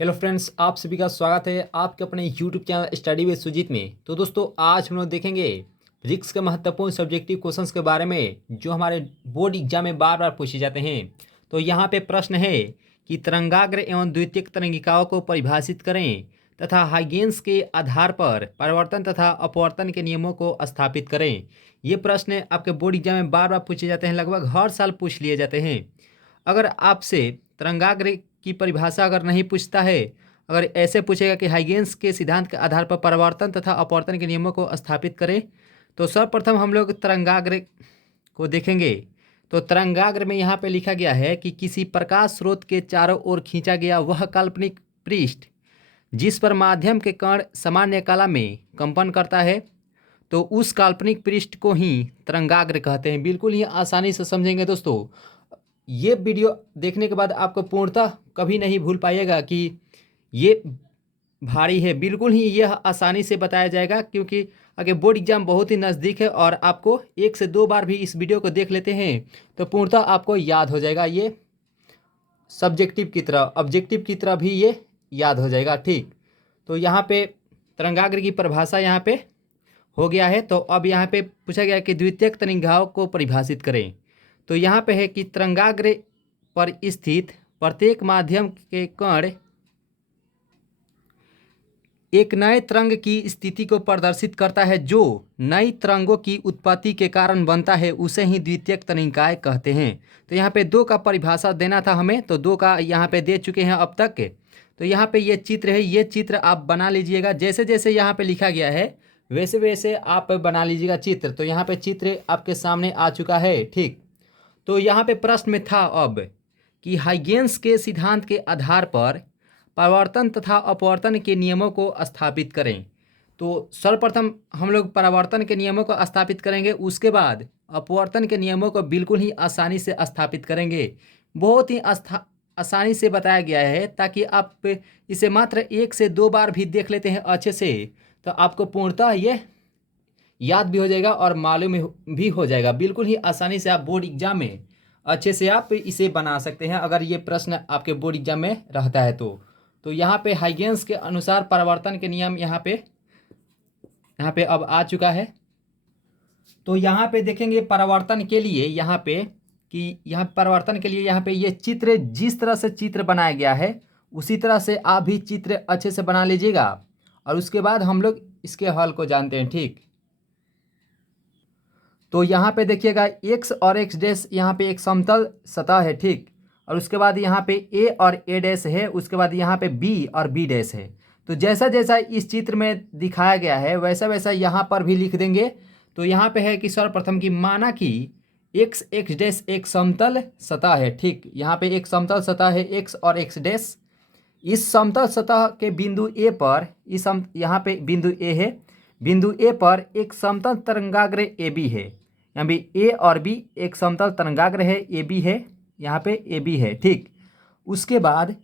Hello friends, आप सभी का स्वागत है आपके अपने YouTube channel study with Sujeet में। तो दोस्तों, आज हम लोग देखेंगे फिजिक्स के महत्वपूर्ण सब्जेक्टिव क्वेश्चंस के बारे में जो हमारे बोर्ड एग्जाम में बार बार पूछे जाते हैं। तो यहाँ पे प्रश्न है कि तरंगाग्र एवं द्वितीयक तरंगिकाओं को परिभाषित करें तथा हाइगेंस के आधार पर परिवर्तन तथा अपवर्तन के नियमों को स्थापित करें। ये प्रश्न आपके बोर्ड एग्जाम में बार बार पूछे जाते हैं, लगभग हर साल पूछ लिए जाते हैं। अगर आपसे तरंगाग्र की परिभाषा अगर नहीं पूछता है, अगर ऐसे पूछेगा कि हाइगेंस के सिद्धांत के आधार पर परावर्तन तथा अपवर्तन के नियमों को स्थापित करें, तो सर्वप्रथम हम लोग तरंगाग्र को देखेंगे। तो तरंगाग्र में यहाँ पे लिखा गया है कि किसी प्रकाश स्रोत के चारों ओर खींचा गया वह काल्पनिक पृष्ठ जिस पर माध्यम के कण सामान्य कला में कंपन करता है, तो उस काल्पनिक पृष्ठ को ही तरंगाग्र कहते हैं। बिल्कुल ही आसानी से समझेंगे दोस्तों। ये वीडियो देखने के बाद आपको पूर्णतः कभी नहीं भूल पाइएगा कि ये भारी है। बिल्कुल ही यह आसानी से बताया जाएगा, क्योंकि आगे बोर्ड एग्जाम बहुत ही नज़दीक है और आपको 1 से 2 बार भी इस वीडियो को देख लेते हैं तो पूर्णतः आपको याद हो जाएगा। ये सब्जेक्टिव की तरह, ऑब्जेक्टिव की तरह भी ये याद हो जाएगा। ठीक, तो यहाँ पे तरंगाग्र की परिभाषा यहाँ पे हो गया है। तो अब यहाँ पे पूछा गया कि द्वितीयक तरंगिकाओं को परिभाषित करें। तो यहाँ पे है कि तरंगाग्र पर स्थित प्रत्येक माध्यम के कण एक नए तरंग की स्थिति को प्रदर्शित करता है। जो नई तरंगों की उत्पत्ति के कारण बनता है उसे ही द्वितीयक तरंगिकाएं कहते हैं। तो यहाँ पे 2 का परिभाषा देना था हमें, तो 2 का यहाँ पे दे चुके हैं अब तक। तो यहाँ पे ये चित्र है, ये चित्र आप बना लीजिएगा। जैसे जैसे यहाँ पे लिखा गया है वैसे वैसे आप बना लीजिएगा चित्र। तो यहाँ पे चित्र आपके सामने आ चुका है। ठीक, तो यहाँ पे प्रश्न में था अब कि हाइगेंस के सिद्धांत के आधार पर परावर्तन तथा अपवर्तन के नियमों को स्थापित करें। तो सर्वप्रथम हम लोग परावर्तन के नियमों को स्थापित करेंगे, उसके बाद अपवर्तन के नियमों को बिल्कुल ही आसानी से स्थापित करेंगे। बहुत ही आसानी से बताया गया है, ताकि आप इसे मात्र 1 से 2 बार भी देख लेते हैं अच्छे से तो आपको पूर्णतः ये याद भी हो जाएगा और मालूम भी हो जाएगा। बिल्कुल ही आसानी से आप बोर्ड एग्जाम में अच्छे से आप इसे बना सकते हैं, अगर ये प्रश्न आपके बोर्ड एग्जाम में रहता है तो यहाँ पे हाइगेंस के अनुसार परावर्तन के नियम यहाँ पे अब आ चुका है। तो यहाँ पे देखेंगे परावर्तन के लिए यहाँ पे कि यहाँ परावर्तन के लिए यहाँ पे ये चित्र, जिस तरह से चित्र बनाया गया है उसी तरह से आप भी चित्र अच्छे से बना लीजिएगा और उसके बाद हम लोग इसके हल को जानते हैं। ठीक, तो यहाँ पे देखिएगा एक्स और एक्स डैश यहाँ पे एक समतल सतह है। ठीक, और उसके बाद यहाँ पे ए और ए डैश है, उसके बाद यहाँ पे बी और बी डैश है। तो जैसा जैसा इस चित्र में दिखाया गया है वैसा वैसा यहाँ पर भी लिख देंगे। तो यहाँ पे है कि सर्वप्रथम की माना कि एक्स एक्स डैश एक समतल सतह है। ठीक, यहाँ पे एक समतल सतह है एक्स और एक्स डैश। इस समतल सतह के बिंदु ए पर यहाँ पे बिंदु ए है, बिंदु ए पर एक समतल तरंगाग्र ए बी है। यहाँ भी ए और बी एक समतल तरंगाग्र है, ए बी है, यहाँ पे ए बी है। ठीक, उसके बाद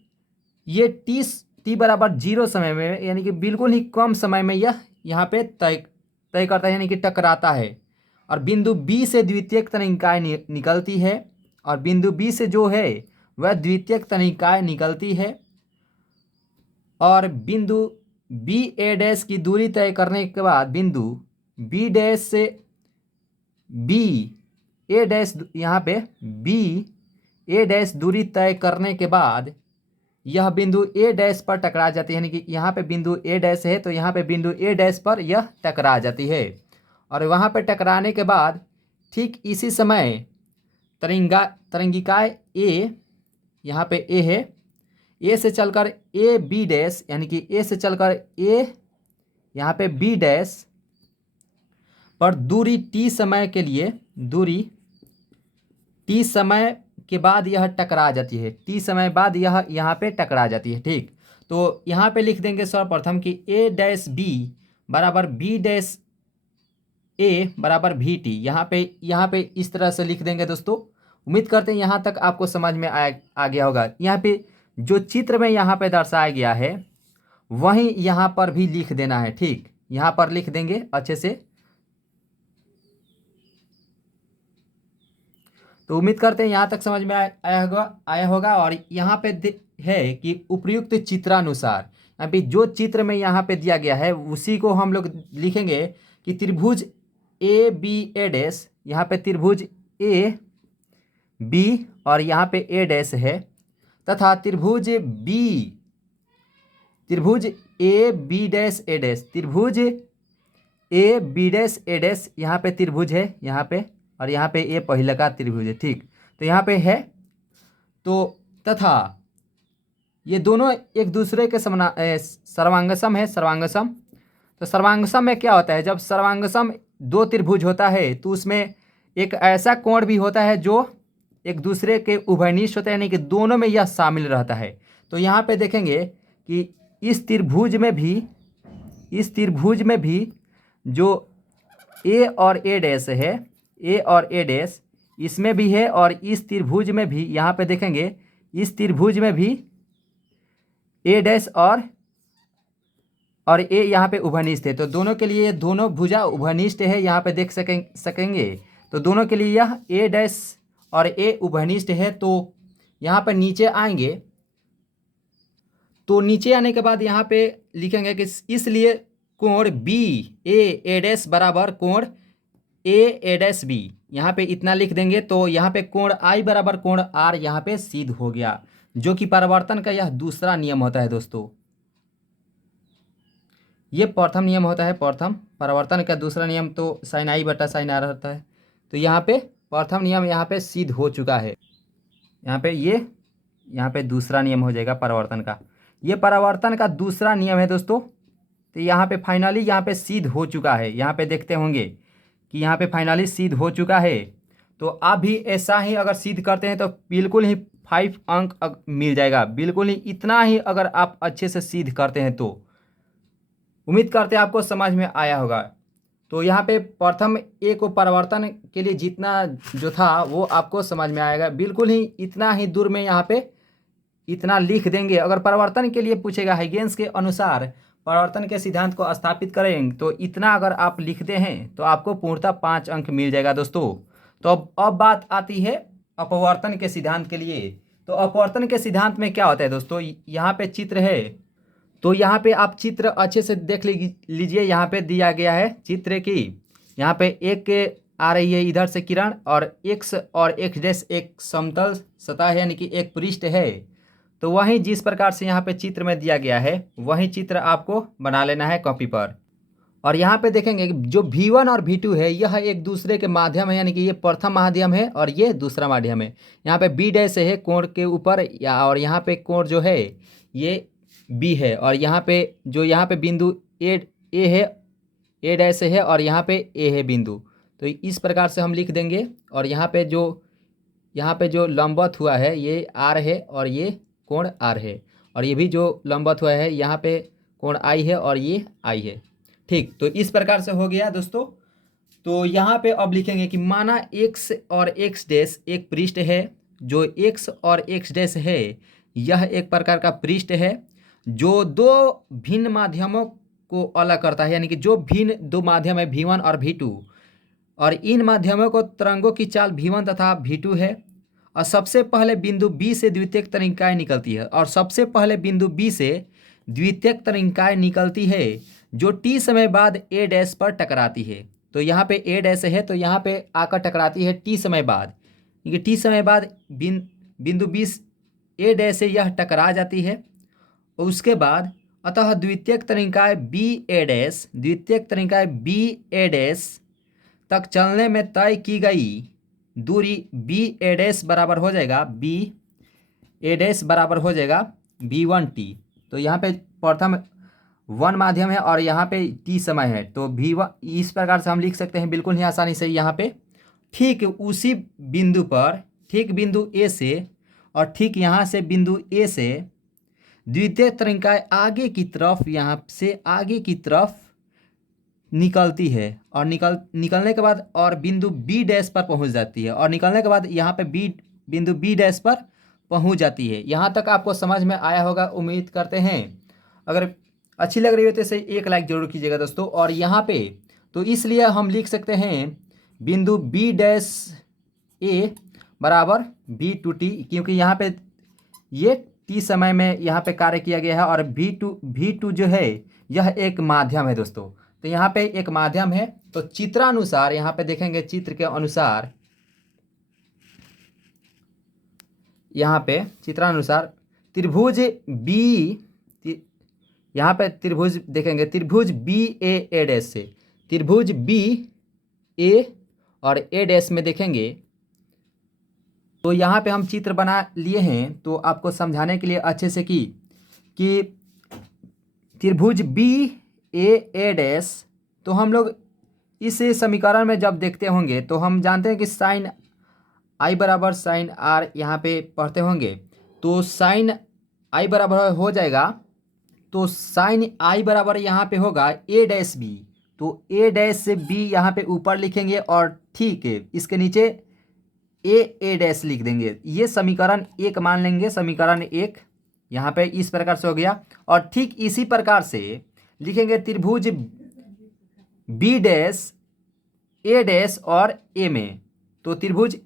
ये टी बराबर 0 समय में, यानी कि बिल्कुल ही कम समय में यह यहाँ पे तय करता है, यानी कि टकराता है। और बिंदु बी से द्वितीयक तरंगिकाएं निकलती है, और बिंदु बी से जो है वह द्वितीयक तरंगिकाएं निकलती है। और बिंदु बी ए डैश की दूरी तय करने के बाद बिंदु बी डैश से बी ए डैश, यहाँ पे बी ए डैश दूरी तय करने के बाद यह बिंदु ए डैश पर टकरा जाती है। यानी कि यहाँ पे बिंदु ए डैश है तो यहाँ पे बिंदु ए डैश पर यह टकरा जाती है। और वहाँ पे टकराने के बाद ठीक इसी समय तरंगिकाएं ए, यहाँ पे ए है, ए से चलकर ए बी डैश, यानी कि ए से चलकर ए यहाँ पे बी डैश पर दूरी टी समय के लिए, दूरी टी समय के बाद यह टकरा जाती है, टी समय बाद यह यहाँ पे टकरा जाती है। ठीक, तो यहाँ पे लिख देंगे सर्वप्रथम कि ए डैश बी बराबर बी डैश ए बराबर वी टी। यहाँ पे इस तरह से लिख देंगे दोस्तों। उम्मीद करते हैं यहाँ तक आपको समझ में आ गया होगा। यहाँ पे जो चित्र में यहाँ पे दर्शाया गया है वहीं यहाँ पर भी लिख देना है। ठीक, यहाँ पर लिख देंगे अच्छे से। तो उम्मीद करते हैं यहाँ तक समझ में आया होगा। और यहाँ पे है कि उपयुक्त चित्रानुसार, यहाँ पे जो चित्र में यहाँ पे दिया गया है उसी को हम लोग लिखेंगे कि त्रिभुज ए बी ए डैश, यहाँ पे त्रिभुज ए बी और यहाँ पे ए डैश है, तथा त्रिभुज A B dash A dash, त्रिभुज A B dash A dash, यहाँ पे त्रिभुज है यहाँ पे, और यहाँ पे ए पहले का त्रिभुज है। ठीक, तो यहाँ पे है तो तथा ये दोनों एक दूसरे के सर्वांगसम है, सर्वांगसम। तो सर्वांगसम में क्या होता है, जब सर्वांगसम दो त्रिभुज होता है तो उसमें एक ऐसा कोण भी होता है जो एक दूसरे के उभयनिष्ठ होता है, यानी कि दोनों में यह शामिल रहता है। तो यहाँ पे देखेंगे कि इस त्रिभुज में भी जो ए और ए डैश है, ए और ए डैश इसमें भी है, और इस त्रिभुज में भी यहाँ पे देखेंगे इस त्रिभुज में भी ए डैश और ए यहाँ पे उभयनिष्ठ है। तो दोनों के लिए दोनों भुजा उभयनिष्ठ है, यहाँ पे देख सकेंगे। तो दोनों के लिए यह ए डैश और ए उभयनिष्ठ है। तो यहाँ पर नीचे आएंगे तो नीचे आने के बाद यहाँ पे लिखेंगे कि इसलिए कोण बी ए डैश बराबर कोण ए डैश बी, यहाँ पे इतना लिख देंगे। तो यहाँ पे कोण आई बराबर कोण आर यहाँ पे सिद्ध हो गया, जो कि परावर्तन का यह दूसरा नियम होता है दोस्तों। ये प्रथम नियम होता है, प्रथम परावर्तन का दूसरा नियम तो साइन आई बटा साइन आर होता है। तो यहाँ पे प्रथम नियम यहाँ पे सिद्ध हो चुका है। यहाँ पे दूसरा नियम हो जाएगा परावर्तन का। ये परावर्तन का दूसरा नियम है दोस्तों। तो यहाँ पे फाइनली यहाँ पे सिद्ध हो चुका है। यहाँ पे देखते होंगे कि यहाँ पे फाइनली सिद्ध हो चुका है। तो आप भी ऐसा ही अगर सिद्ध करते हैं तो बिल्कुल ही 5 अंक मिल जाएगा, बिल्कुल ही इतना ही अगर आप अच्छे से सिद्ध करते हैं तो। उम्मीद करते हैं आपको समझ में आया होगा। तो यहाँ पे प्रथम ए को परिवर्तन के लिए जितना जो था वो आपको समझ में आएगा। बिल्कुल ही इतना ही दूर में यहाँ पे इतना लिख देंगे। अगर परिवर्तन के लिए पूछेगा हाइगेंस के अनुसार परिवर्तन के सिद्धांत को स्थापित करेंगे तो इतना अगर आप लिखते हैं तो आपको पूर्णतः 5 अंक मिल जाएगा दोस्तों। तो अब बात आती है अपवर्तन के सिद्धांत के लिए। तो अपवर्तन के सिद्धांत में क्या होता है दोस्तों, यहाँ पे चित्र है। तो यहाँ पे आप चित्र अच्छे से देख लीजिए। यहाँ पे दिया गया है चित्र की, यहाँ पे एक आ रही है इधर से किरण, और एक्स और एक्स डैश एक समतल सतह है, यानी कि एक पृष्ठ है। तो वहीं जिस प्रकार से यहाँ पे चित्र में दिया गया है वही चित्र आपको बना लेना है कॉपी पर। और यहाँ पे देखेंगे जो V1 और V2 है यह एक दूसरे के माध्यम है, यानी कि ये प्रथम माध्यम है और ये दूसरा माध्यम है। यहाँ पे B डैश है कोण के ऊपर, और यहाँ पे कोण जो है ये B है, और यहाँ पे बिंदु ए है, ए डैश है, और यहाँ पे ए है बिंदु। तो इस प्रकार से हम लिख देंगे। और यहाँ पे जो लंबवत हुआ है ये R है और ये कोण R है, और ये भी जो लंबवत हुआ है यहाँ पे कोण I है और ये I है। ठीक, तो इस प्रकार से हो गया दोस्तों। तो यहाँ पे अब लिखेंगे कि माना x और x डैश एक पृष्ठ है। जो x और x डैश है यह एक प्रकार का पृष्ठ है जो दो भिन्न माध्यमों को अलग करता है, यानी कि जो भिन्न दो माध्यम है V1 और V2, और इन माध्यमों को तरंगों की चाल V1 तथा V2 है। और सबसे पहले बिंदु B से द्वितीयक तरंगिकाएं निकलती है, और सबसे पहले बिंदु B से द्वितीयक तरंगिकाएं निकलती है जो T समय बाद A डैश पर टकराती है। तो यहाँ पे A डैश है तो यहाँ पे आकर टकराती है T समय बाद, क्योंकि T समय बाद बिंदु B A डैश से यह टकरा जाती है। और उसके बाद अतः द्वितीयक तरंगिकाएं B A डैश तक चलने में तय की गई दूरी B A डैश बराबर हो जाएगा V1T। तो यहाँ पे प्रथम 1 माध्यम है और यहाँ पे T समय है। तो V1 इस प्रकार से हम लिख सकते हैं बिल्कुल ही आसानी से। यहाँ पे ठीक उसी बिंदु पर, ठीक बिंदु A से और ठीक यहाँ से बिंदु A से द्वितीय तरंगिकाएं आगे की तरफ, यहाँ से आगे की तरफ निकलती है, और निकलने के बाद और बिंदु B डैश पर पहुँच जाती है, और निकलने के बाद यहाँ पे बिंदु B डैश पर पहुँच जाती है। यहाँ तक आपको समझ में आया होगा उम्मीद करते हैं। अगर अच्छी लग रही हो तो इसे एक लाइक जरूर कीजिएगा दोस्तों। और यहाँ पे तो इसलिए हम लिख सकते हैं बिंदु B डैश A बराबर v2t, क्योंकि यहाँ पे ये t समय में यहाँ पे कार्य किया गया है और v2 जो है यह एक माध्यम है दोस्तों। तो यहाँ पे एक माध्यम है, तो चित्रानुसार यहाँ पे देखेंगे, चित्र के अनुसार यहाँ पे चित्रानुसार त्रिभुज बी, यहाँ पे त्रिभुज देखेंगे, त्रिभुज बी ए डैश से, त्रिभुज बी ए और ए डैश में देखेंगे। तो यहाँ पे हम चित्र बना लिए हैं, तो आपको समझाने के लिए अच्छे से कि त्रिभुज बी ए डैश, तो हम लोग इस समीकरण में जब देखते होंगे तो हम जानते हैं कि साइन आई बराबर साइन आर यहाँ पे पढ़ते होंगे। तो साइन आई बराबर हो जाएगा, तो साइन आई बराबर यहाँ पे होगा ए डैश बी, तो ए डैश से बी यहाँ पे ऊपर लिखेंगे और ठीक है इसके नीचे ए डैश लिख देंगे। ये समीकरण एक मान लेंगे, समीकरण एक यहाँ पे इस प्रकार से हो गया। और ठीक इसी प्रकार से लिखेंगे त्रिभुज बी डैश ए डैश और ए में, तो त्रिभुज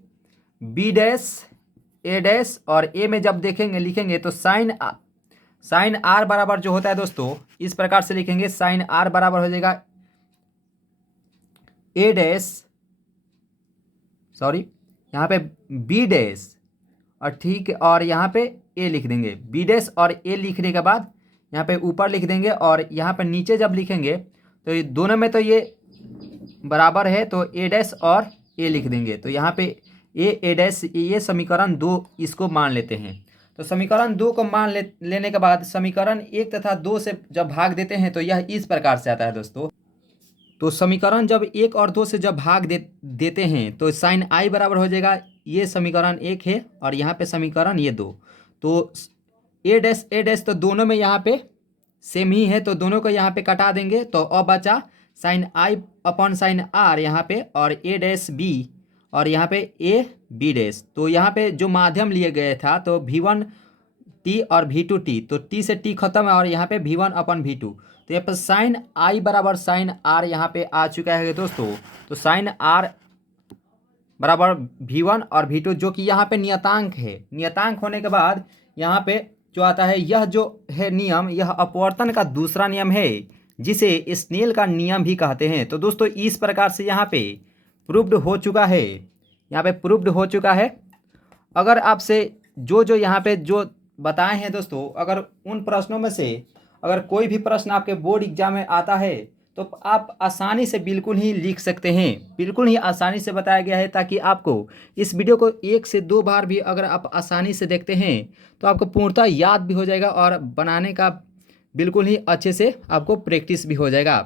बी डैश ए डैश और ए में जब देखेंगे लिखेंगे तो साइन आर बराबर जो होता है दोस्तों इस प्रकार से लिखेंगे, साइन आर बराबर हो जाएगा ए डैश, सॉरी यहाँ पे बी डैश और ठीक, और यहाँ पे ए लिख देंगे, बी डैश और ए लिखने के बाद यहाँ पे ऊपर लिख देंगे और यहाँ पे नीचे जब लिखेंगे तो ये दोनों में तो ये बराबर है, तो ए डैश और ए लिख देंगे। तो यहाँ पे ए डैश, ये समीकरण 2 इसको मान लेते हैं। तो समीकरण 2 को मान लेने के बाद समीकरण 1 तथा 2 से जब भाग देते हैं तो यह इस प्रकार से आता है दोस्तों। तो समीकरण जब 1 और 2 से जब भाग देते हैं तो साइन आई बराबर हो जाएगा, ये समीकरण 1 है और यहाँ पे समीकरण ये 2, तो ए डैश तो दोनों में यहाँ पे सेम ही है, तो दोनों को यहाँ पे कटा देंगे। तो अब बचा sign I upon sign R यहाँ पे और ए डैश बी और यहाँ पे ए बी डैश। तो यहाँ पे जो माध्यम लिए गए था तो v1t और v2t, तो t से t खत्म है और यहाँ पे v1 अपॉन v2, तो यहाँ पर साइन आई बराबर साइन आर यहाँ पे आ चुका है दोस्तों। तो साइन आर बराबर v1 और v2 जो कि यहाँ पे नियतांक है, नियतांक होने के बाद यहाँ पे जो आता है यह जो है नियम, यह अपवर्तन का दूसरा नियम है जिसे स्नेल का नियम भी कहते हैं। तो दोस्तों इस प्रकार से यहाँ पे प्रूव्ड हो चुका है, यहाँ पे प्रूव्ड हो चुका है। अगर आपसे जो यहाँ पे जो बताए हैं दोस्तों, अगर उन प्रश्नों में से अगर कोई भी प्रश्न आपके बोर्ड एग्जाम में आता है तो आप आसानी से बिल्कुल ही लिख सकते हैं, बिल्कुल ही आसानी से बताया गया है, ताकि आपको इस वीडियो को 1 से 2 बार भी अगर आप आसानी से देखते हैं तो आपको पूर्णतः याद भी हो जाएगा और बनाने का बिल्कुल ही अच्छे से आपको प्रैक्टिस भी हो जाएगा।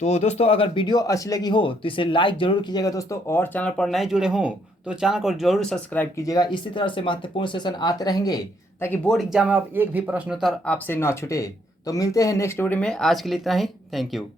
तो दोस्तों अगर वीडियो अच्छी लगी हो तो इसे लाइक जरूर कीजिएगा दोस्तों, और चैनल पर नए जुड़े हों तो चैनल को जरूर सब्सक्राइब कीजिएगा। इसी तरह से महत्वपूर्ण सेशन आते रहेंगे ताकि बोर्ड एग्जाम में अब एक भी प्रश्नोत्तर आपसे ना छूटे। तो मिलते हैं नेक्स्ट वीडियो में, आज के लिए इतना ही, थैंक यू।